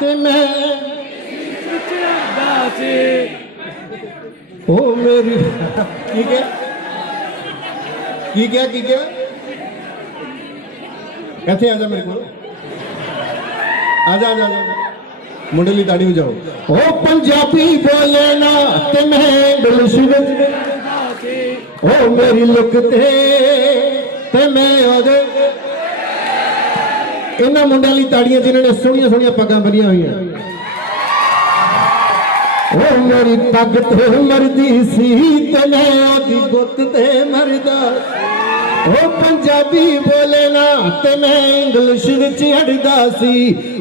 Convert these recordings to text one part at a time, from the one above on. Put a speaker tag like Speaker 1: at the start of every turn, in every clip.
Speaker 1: ਤੇ ਮੈਂ ਉਹ ਮੇਰੀ ਕੀ ਕਿਹਾ? ਕੀ ਕਿਹਾ ਕੀ ਕਿਹਾ? ਇੱਥੇ ਆ ਜਾ ਮੇਰੇ ਕੋਲ। ਆ ਜਾ ਆ ਜਾ ਮੁੰਡੇ ਲਈ ਤਾੜੀ ਵਜਾਓ। ਉਹ ਪੰਜਾਬੀ ਬੋਲੇ ਨਾ ਤੇ ਮੈਂ ਇੰਗਲਿਸ਼ ਵਿੱਚ ਉਹ ਮੇਰੀ ਲੁੱਕ ਤੇ ਤੇ ਮੈਂ ਉਹਦੇ ਇਹਨਾਂ ਮੁੰਡਿਆਂ ਲਈ ਤਾੜੀਆਂ ਜਿਨ੍ਹਾਂ ਨੇ ਸੋਹਣੀਆਂ ਸੋਹਣੀਆਂ ਪੱਗਾਂ ਬੰਨੀਆਂ ਹੋਈਆਂ। ਉਹ ਮੇਰੀ ਪੱਗ ਤੇ ਮਰਦੀ ਸੀ ਤੇ ਮੈਂ ਉਹਦੀ ਗੁੱਤ ਤੇ ਮਰਦਾ। ਉਹ ਪੰਜਾਬੀ ਬੋਲੇ ਨਾ ਤੇ ਮੈਂ ਇੰਗਲਿਸ਼ ਵਿੱਚ ਅੜਦਾ ਸੀ।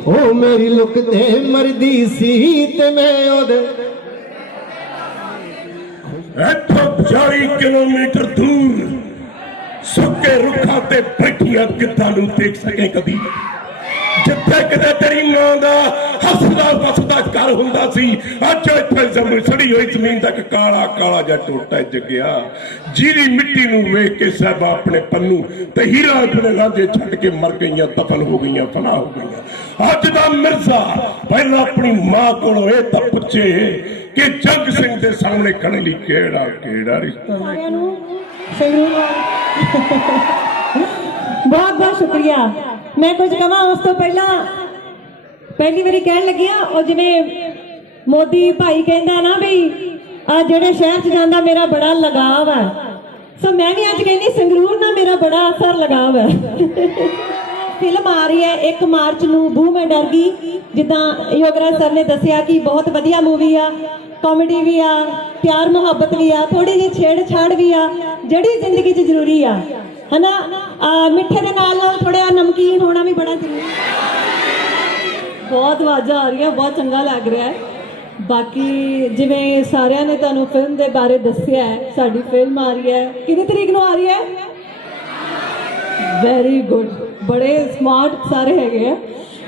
Speaker 1: ਉਹ ਮੇਰੀ ਲੁੱਕ ਤੇ ਮਰਦੀ ਸੀ ਤੇ ਮੈਂ ਉਹਦੇ
Speaker 2: ਇੱਥੋਂ 40 ਕਿਲੋਮੀਟਰ ਦੂਰ ਸੁੱਕੇ ਰੁੱਖਾਂ ਤੇ ਬੈਠੀਆਂ ਕਿੱਦਾਂ ਨੂੰ ਦੇਖ ਸਕੇ ਕਦੀ? ਜਿੱਥੇ ਕਿਤੇ ਤੇਰੀ ਮਾਂ ਦਾ ਹੱਸਦਾ ਵਸਦਾ ਘਰ ਹੁੰਦਾ ਸੀ, ਅੱਜ ਇੱਥੇ ਜ਼ਮੀਨ ਸੜੀ ਹੋਈ ਜ਼ਮੀਨ ਤੱਕ ਕਾਲਾ ਕਾਲਾ ਜਿਹਾ ਟੋਟਾ ਜਗਿਆ। ਜਿਹਦੀ ਮਿੱਟੀ ਨੂੰ ਵੇਖ ਕੇ ਸਭ ਆਪਣੇ ਪੰਨੂ ਤੇ ਹੀਰਾ ਆਪਣੇ ਰਾਂਝੇ ਛੱਡ ਕੇ ਮਰ ਗਈਆਂ, ਦਫਨ ਹੋ ਗਈਆਂ, ਫਨਾ ਹੋ ਗਈਆਂ। ਅੱਜ ਦਾ ਮਿਰਜ਼ਾ ਪਹਿਲਾਂ ਆਪਣੀ ਮਾਂ ਕੋਲੋਂ ਇਹ ਤਾਂ ਪੁੱਛੇ ਕਿ ਜੰਗ ਸਿੰਘ ਦੇ ਸਾਹਮਣੇ ਖੜਨ ਲਈ ਕਿਹੜਾ ਕਿਹੜਾ ਰਿਸ਼ਤਾ?
Speaker 3: ਸਾਰਿਆਂ ਬਹੁਤ ਬਹੁਤ ਸ਼ੁਕਰੀਆ। ਮੈਂ ਕੁਝ ਕਹਾਂ ਉਸ ਤੋਂ ਪਹਿਲਾਂ ਪਹਿਲੀ ਵਾਰੀ ਕਹਿਣ ਲੱਗੀ ਆ ਉਹ ਜਿਵੇਂ ਮੋਦੀ ਭਾਈ ਕਹਿੰਦਾ ਨਾ ਵੀ ਆ ਜਿਹੜੇ ਸ਼ਹਿਰ 'ਚ ਜਾਂਦਾ, ਮੇਰਾ ਬੜਾ ਲਗਾਵ ਹੈ। ਸੋ ਮੈਂ ਵੀ ਅੱਜ ਕਹਿੰਦੀ, ਸੰਗਰੂਰ ਨਾਲ ਮੇਰਾ ਬੜਾ ਅਸਰ ਲਗਾਵ ਹੈ। ਫਿਲਮ ਆ ਰਹੀ ਹੈ 1 ਮਾਰਚ ਨੂੰ ਬੂ ਮੈਂ ਡਰ ਗਈ। ਜਿੱਦਾਂ ਯੋਗਰਾਜ ਸਰ ਨੇ ਦੱਸਿਆ ਕਿ ਬਹੁਤ ਵਧੀਆ ਮੂਵੀ ਆ। ਕਾਮੇਡੀ ਵੀ ਆ ਪਿਆਰ ਮੁਹੱਬਤ ਵੀ ਆ ਥੋੜੀ ਜਿਹੀ ਛੇੜਛਾੜ ਵੀ ਆ ਜਿਹੜੀ ਜ਼ਿੰਦਗੀ 'ਚ ਜ਼ਰੂਰੀ ਆ ਹਨਾ? ਆ, ਮਿੱਠੇ ਦੇ ਨਾਲ ਨਾਲ ਥੋੜਾ ਨਮਕੀਨ ਹੋਣਾ ਵੀ ਬੜਾ ਜ਼ਰੂਰੀ ਬਹੁਤ ਆਵਾਜ਼ਾਂ ਆ ਰਹੀਆਂ ਬਹੁਤ ਚੰਗਾ ਲੱਗ ਰਿਹਾ ਹੈ। ਬਾਕੀ ਜਿਵੇਂ ਸਾਰਿਆਂ ਨੇ ਤੁਹਾਨੂੰ ਫਿਲਮ ਦੇ ਬਾਰੇ ਦੱਸਿਆ ਹੈ ਸਾਡੀ ਫਿਲਮ ਆ ਰਹੀ ਹੈ। ਕਿੰਨੀ ਤਰੀਕ ਨੂੰ ਆ ਰਹੀ ਹੈ? ਵੈਰੀ ਗੁੱਡ ਬੜੇ ਸਮਾਰਟ ਸਾਰੇ ਹੈਗੇ ਆ।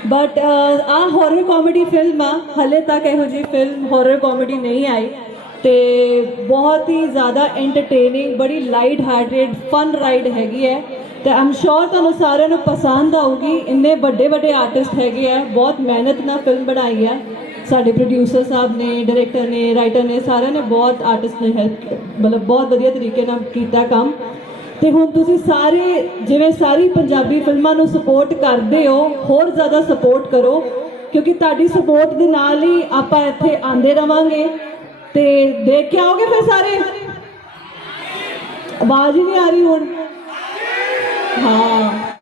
Speaker 3: ਬਟ ਆ ਹਾਰਰ ਕਾਮੇਡੀ ਫਿਲਮ ਆ ਹਲੇ ਤੱਕ ਇਹੋ ਜਿਹੀ ਫਿਲਮ ਹਾਰਰ ਕਾਮੇਡੀ ਨਹੀਂ ਆਈ ਤੇ ਬਹੁਤ ਹੀ ਜ਼ਿਆਦਾ ਐਂਟਰਟੇਨਿੰਗ ਬੜੀ ਲਾਈਟ ਹਾਰਟਡ ਫਨ ਰਾਈਡ ਹੈਗੀ ਹੈ ਤੇ ਆਮ ਸ਼ੋਰ ਤੁਹਾਨੂੰ ਸਾਰਿਆਂ ਨੂੰ ਪਸੰਦ ਆਊਗੀ ਇੰਨੇ ਵੱਡੇ ਵੱਡੇ ਆਰਟਿਸਟ ਹੈਗੇ ਆ ਬਹੁਤ ਮਿਹਨਤ ਨਾਲ ਫਿਲਮ ਬਣਾਈ ਆ ਸਾਡੇ ਪ੍ਰੋਡਿਊਸਰ ਸਾਹਿਬ ਨੇ ਡਾਇਰੈਕਟਰ ਨੇ ਰਾਈਟਰ ਨੇ ਸਾਰਿਆਂ ਨੇ ਬਹੁਤ ਆਰਟਿਸਟ ਨੇ ਹੈਲਪ ਮਤਲਬ ਬਹੁਤ ਵਧੀਆ ਤਰੀਕੇ ਨਾਲ ਕੀਤਾ ਕੰਮ ਤੇ ਹੁਣ ਤੁਸੀਂ ਸਾਰੇ, ਜਿਵੇਂ ਸਾਰੀ ਪੰਜਾਬੀ ਫਿਲਮਾਂ ਨੂੰ ਸਪੋਰਟ ਕਰਦੇ ਹੋ, ਹੋਰ ਜ਼ਿਆਦਾ ਸਪੋਰਟ ਕਰੋ, ਕਿਉਂਕਿ ਤੁਹਾਡੀ ਸਪੋਰਟ ਦੇ ਨਾਲ ਹੀ ਆਪਾਂ ਇੱਥੇ ਆਂਦੇ ਰਵਾਂਗੇ। ਤੇ ਦੇਖ ਕੇ ਆਓਗੇ ਫਿਰ ਸਾਰੇ? ਆਵਾਜ਼ ਹੀ ਨਹੀਂ ਆ ਰਹੀ ਹੁਣ। ਹਾਂ।